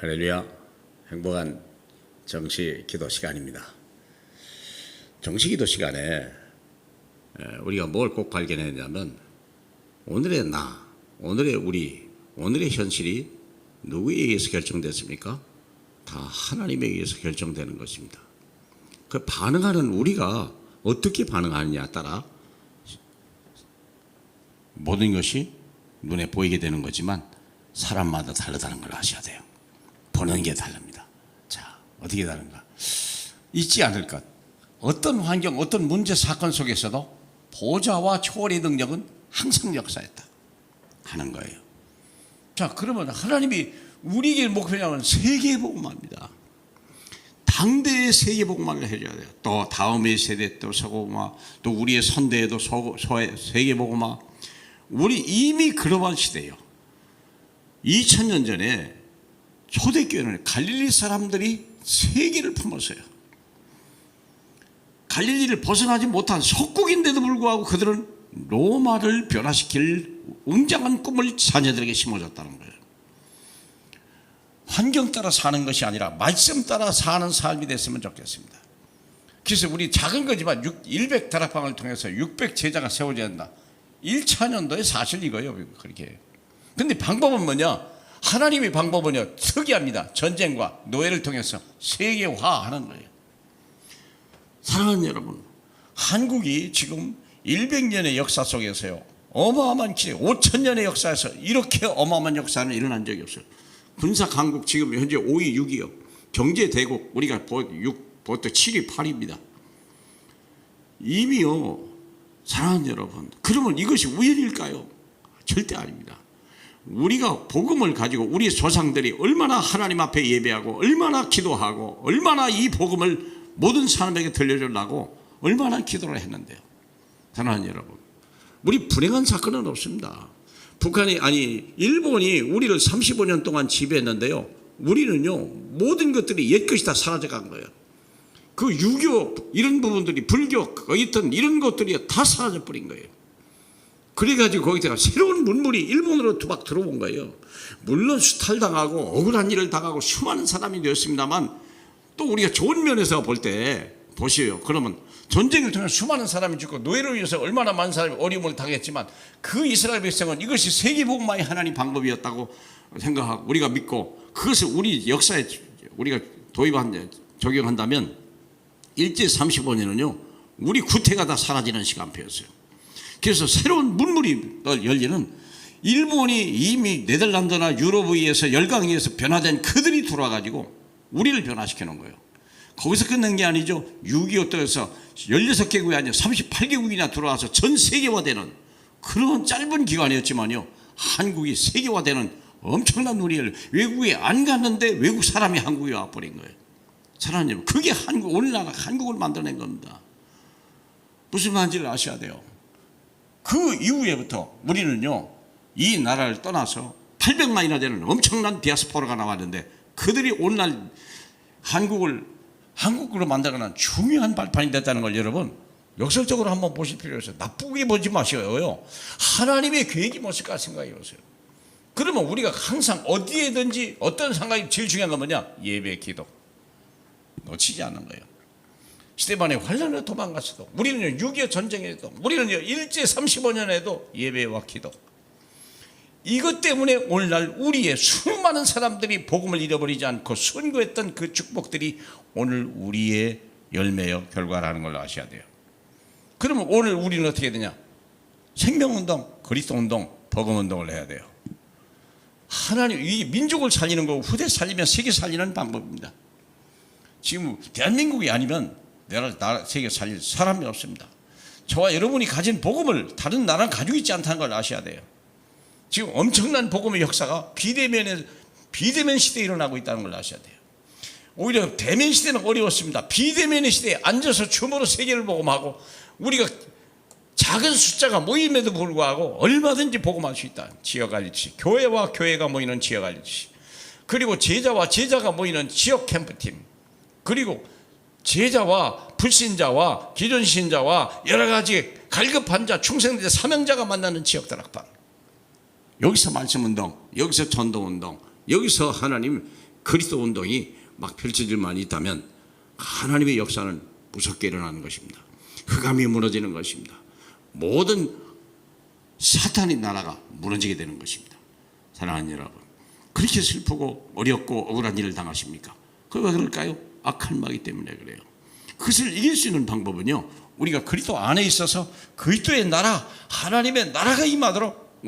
할렐루야. 행복한 정시 기도 시간입니다. 정시 기도 시간에 우리가 뭘 꼭 발견했냐면 오늘의 나, 오늘의 우리, 오늘의 현실이 누구에 의해서 결정됐습니까? 다 하나님에 의해서 결정되는 것입니다. 그 반응하는 우리가 어떻게 반응하느냐에 따라 모든 것이 눈에 보이게 되는 거지만 사람마다 다르다는 걸 아셔야 돼요. 보는 게 다릅니다. 자, 어떻게 다른가? 잊지 않을 것. 어떤 환경, 어떤 문제, 사건 속에서도 보좌와 초월의 능력은 항상 역사했다 하는 거예요. 자, 그러면 하나님이 우리에게 목표냐면 세계복음화입니다. 당대의 세계복음화를 해줘야 돼요. 또 다음의 세대 또 세계복음화, 또 우리의 선대에도 세계복음화. 우리 이미 그러한 시대예요. 2000년 전에 초대교회는 갈릴리 사람들이 세계를 품었어요. 갈릴리를 벗어나지 못한 속국인데도 불구하고 그들은 로마를 변화시킬 웅장한 꿈을 자녀들에게 심어줬다는 거예요. 환경 따라 사는 것이 아니라 말씀 따라 사는 삶이 됐으면 좋겠습니다. 그래서 우리 작은 거지만 100 다락방을 통해서 600 제자가 세워져야 한다. 1차년도에 사실 이거예요. 그렇게. 근데 방법은 뭐냐? 하나님의 방법은요, 특이합니다. 전쟁과 노예를 통해서 세계화하는 거예요. 사랑하는 여러분, 한국이 지금 100년의 역사 속에서요, 어마어마한 기회, 5000년의 역사에서 이렇게 어마어마한 역사는 일어난 적이 없어요. 군사 강국 지금 현재 5위, 6위요. 경제 대국 우리가 보통 7위, 8위입니다. 이미요, 사랑하는 여러분, 그러면 이것이 우연일까요? 절대 아닙니다. 우리가 복음을 가지고 우리 조상들이 얼마나 하나님 앞에 예배하고 얼마나 기도하고 얼마나 이 복음을 모든 사람에게 들려주려고 얼마나 기도를 했는데요. 사랑하는 여러분, 우리 불행한 사건은 없습니다. 일본이 우리를 35년 동안 지배했는데요, 우리는요 모든 것들이 옛것이 다 사라져간 거예요. 그 유교 이런 부분들이, 불교 있던 이런 것들이 다 사라져버린 거예요. 그래가지고 거기다가 새로운 문물이 일본으로 막 들어온 거예요. 물론 수탈당하고 억울한 일을 당하고 수많은 사람이 되었습니다만, 또 우리가 좋은 면에서 볼 때 보시오. 그러면 전쟁을 통해 수많은 사람이 죽고 노예를 위해서 얼마나 많은 사람이 어려움을 당했지만 그 이스라엘 백성은 이것이 세계복음화의 하나님 방법이었다고 생각하고 우리가 믿고, 그것을 우리 역사에 우리가 적용한다면 일제 35년은요 우리 구태가 다 사라지는 시간표였어요. 그래서 새로운 문물이 열리는, 일본이 이미 네덜란드나 유럽에 의해서 열강에 의해서 변화된 그들이 들어와가지고 우리를 변화시켜 놓은 거예요. 거기서 끝낸 게 아니죠. 6.25 때에서 16개국이 아니라 38개국이나 들어와서 전 세계화되는 그런 짧은 기간이었지만요, 한국이 세계화되는 엄청난 우리를 외국에 안 갔는데 외국 사람이 한국에 와버린 거예요. 사랑하는 여러분, 그게 오늘날 한국을 만들어낸 겁니다. 무슨 말인지를 아셔야 돼요. 그 이후에부터 우리는요 이 나라를 떠나서 800만이나 되는 엄청난 디아스포라가 나왔는데, 그들이 오늘날 한국으로 만들어가는 중요한 발판이 됐다는 걸 여러분 역설적으로 한번 보실 필요가 있어요. 나쁘게 보지 마셔요. 하나님의 계획이 무엇일까 생각해 보세요. 그러면 우리가 항상 어디에든지 어떤 상황이 제일 중요한 건 뭐냐? 예배, 기도. 놓치지 않는 거예요. 스데반의 환란으로 도망갔어도, 우리는요 6.25 전쟁에도, 우리는요 일제 35년에도 예배와 기도. 이것 때문에 오늘날 우리의 수많은 사람들이 복음을 잃어버리지 않고 순교했던 그 축복들이 오늘 우리의 열매요 결과라는 걸 아셔야 돼요. 그러면 오늘 우리는 어떻게 되냐? 생명운동, 그리스도운동, 복음운동을 해야 돼요. 하나님, 이 민족을 살리는 거, 후대 살리면 세계 살리는 방법입니다. 지금 대한민국이 아니면 나라 세계 살릴 사람이 없습니다. 저와 여러분이 가진 복음을 다른 나라는 가지고 있지 않다는 걸 아셔야 돼요. 지금 엄청난 복음의 역사가 비대면 시대에 일어나고 있다는 걸 아셔야 돼요. 오히려 대면 시대는 어려웠습니다. 비대면의 시대에 앉아서 줌으로 세계를 복음하고, 우리가 작은 숫자가 모임에도 불구하고 얼마든지 복음할 수 있다. 지역 알리치, 교회와 교회가 모이는 지역 알리치, 그리고 제자와 제자가 모이는 지역 캠프팀, 그리고 제자와 불신자와 기존 신자와 여러 가지 갈급한 자, 충성자, 사명자가 만나는 지역 다락방. 여기서 말씀운동, 여기서 전도운동, 여기서 하나님 그리스도 운동이 막 펼쳐질만 있다면 하나님의 역사는 무섭게 일어나는 것입니다. 흑암이 무너지는 것입니다. 모든 사탄의 나라가 무너지게 되는 것입니다. 사랑하는 여러분, 그렇게 슬프고 어렵고 억울한 일을 당하십니까? 왜 그럴까요? 악한 마귀 때문에 그래요. 그것을 이길 수 있는 방법은요, 우리가 그리스도 안에 있어서 그리스도의 나라, 하나님의 나라가 임하도록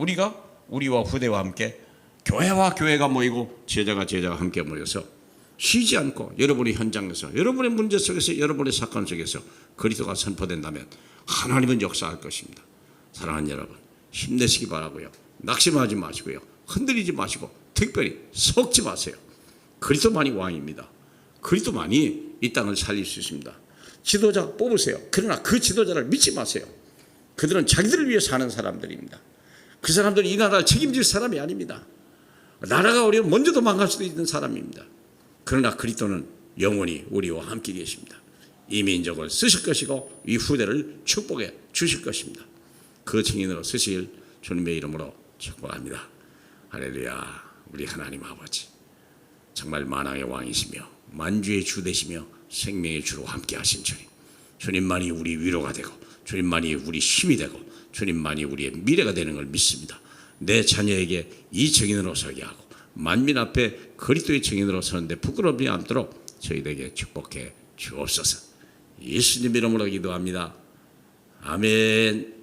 우리와 후대와 함께 교회와 교회가 모이고 제자가 함께 모여서 쉬지 않고 여러분의 현장에서, 여러분의 문제 속에서, 여러분의 사건 속에서 그리스도가 선포된다면 하나님은 역사할 것입니다. 사랑하는 여러분, 힘내시기 바라고요. 낙심하지 마시고요. 흔들리지 마시고 특별히 속지 마세요. 그리스도만이 왕입니다. 그리스도만이 이 땅을 살릴 수 있습니다. 지도자 뽑으세요. 그러나 그 지도자를 믿지 마세요. 그들은 자기들을 위해 사는 사람들입니다. 그 사람들은 이 나라를 책임질 사람이 아닙니다. 나라가 어려우면 먼저 도망갈 수도 있는 사람입니다. 그러나 그리스도는 영원히 우리와 함께 계십니다. 이 민족을 쓰실 것이고 이 후대를 축복해 주실 것입니다. 그 증인으로 쓰실 주님의 이름으로 축복합니다. 할렐루야. 우리 하나님 아버지, 정말 만왕의 왕이시며 만주의 주 되시며 생명의 주로 함께 하신 주님, 주님만이 우리 위로가 되고 주님만이 우리 힘이 되고 주님만이 우리의 미래가 되는 걸 믿습니다. 내 자녀에게 이 증인으로 서게 하고 만민 앞에 그리스도의 증인으로 서는데 부끄러움이 않도록 저희들에게 축복해 주옵소서. 예수님 이름으로 기도합니다. 아멘.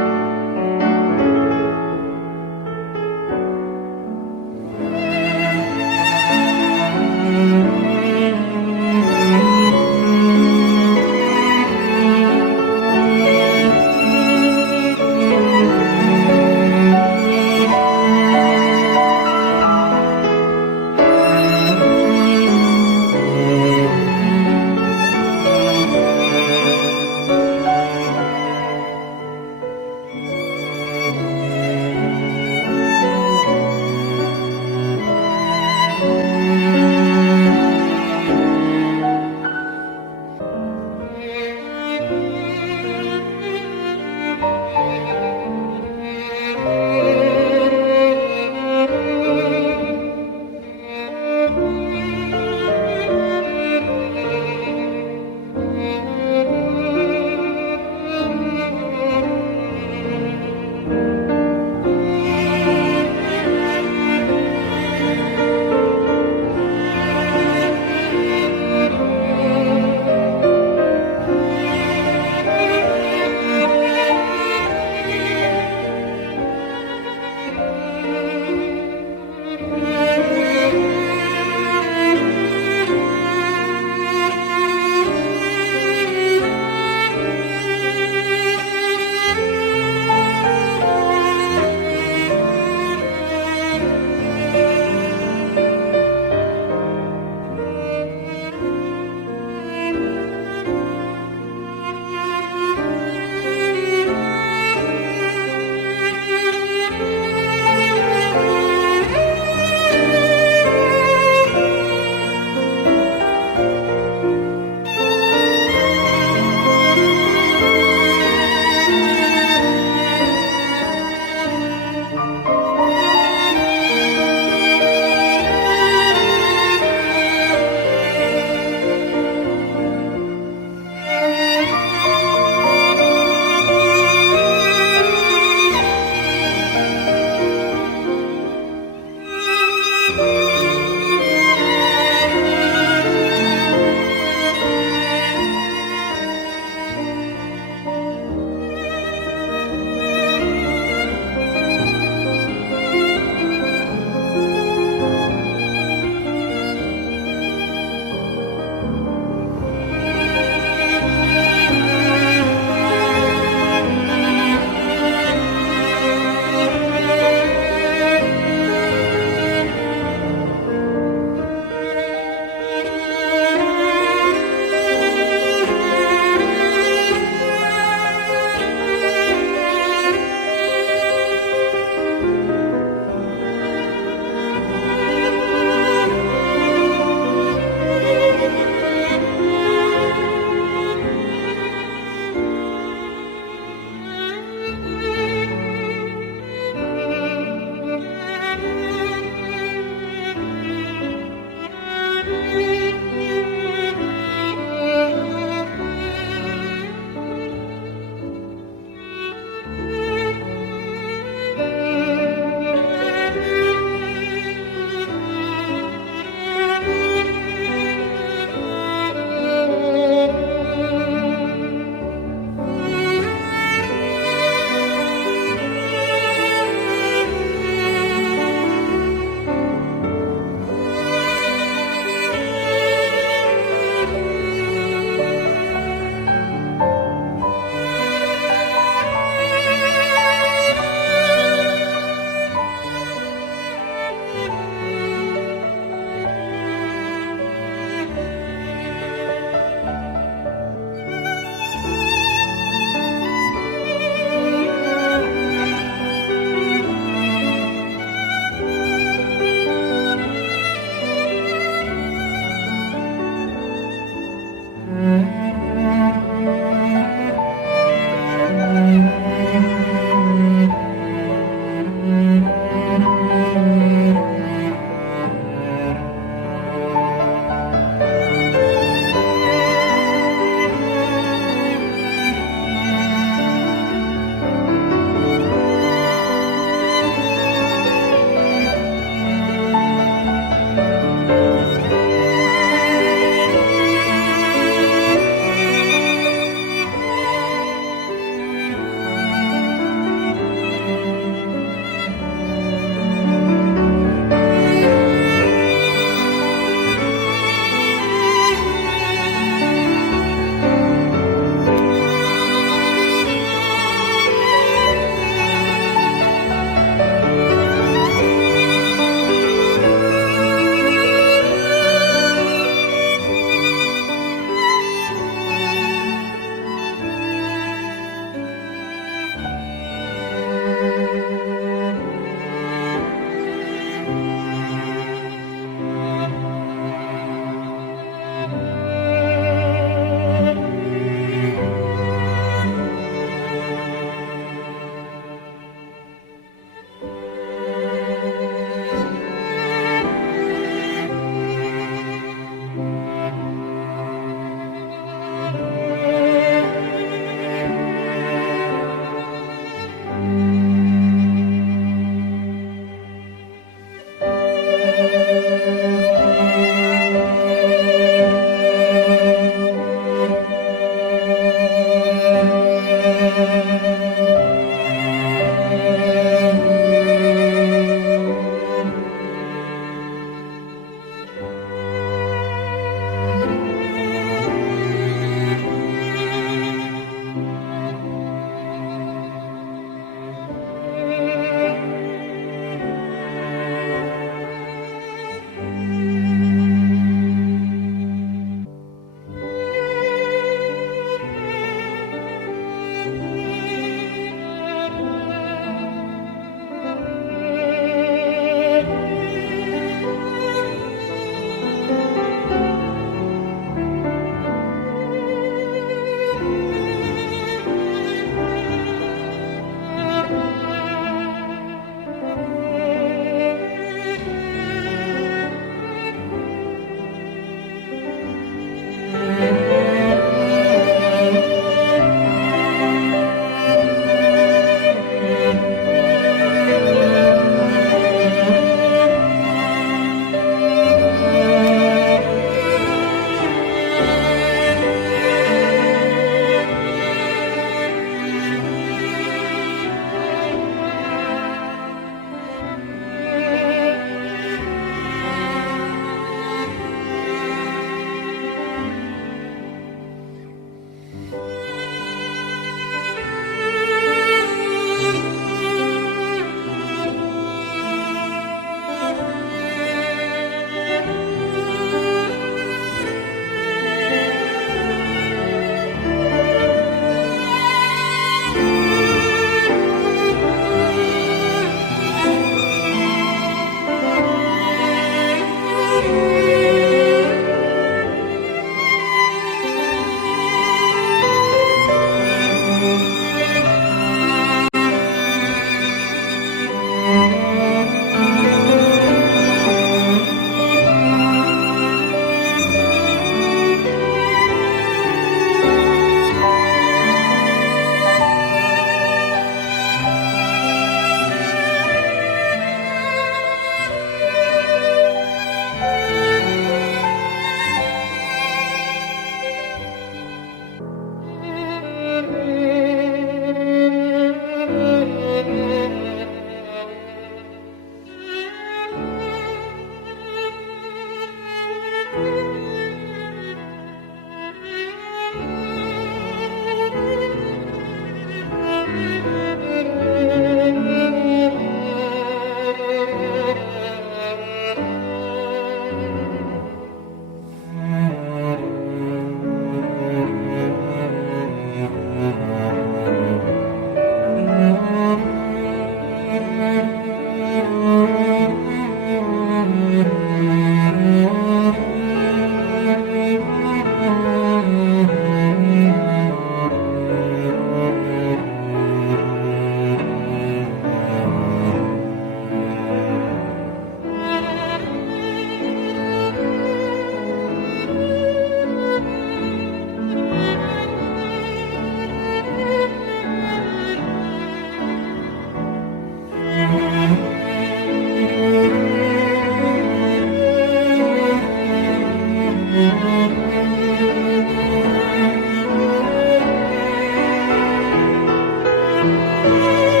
네.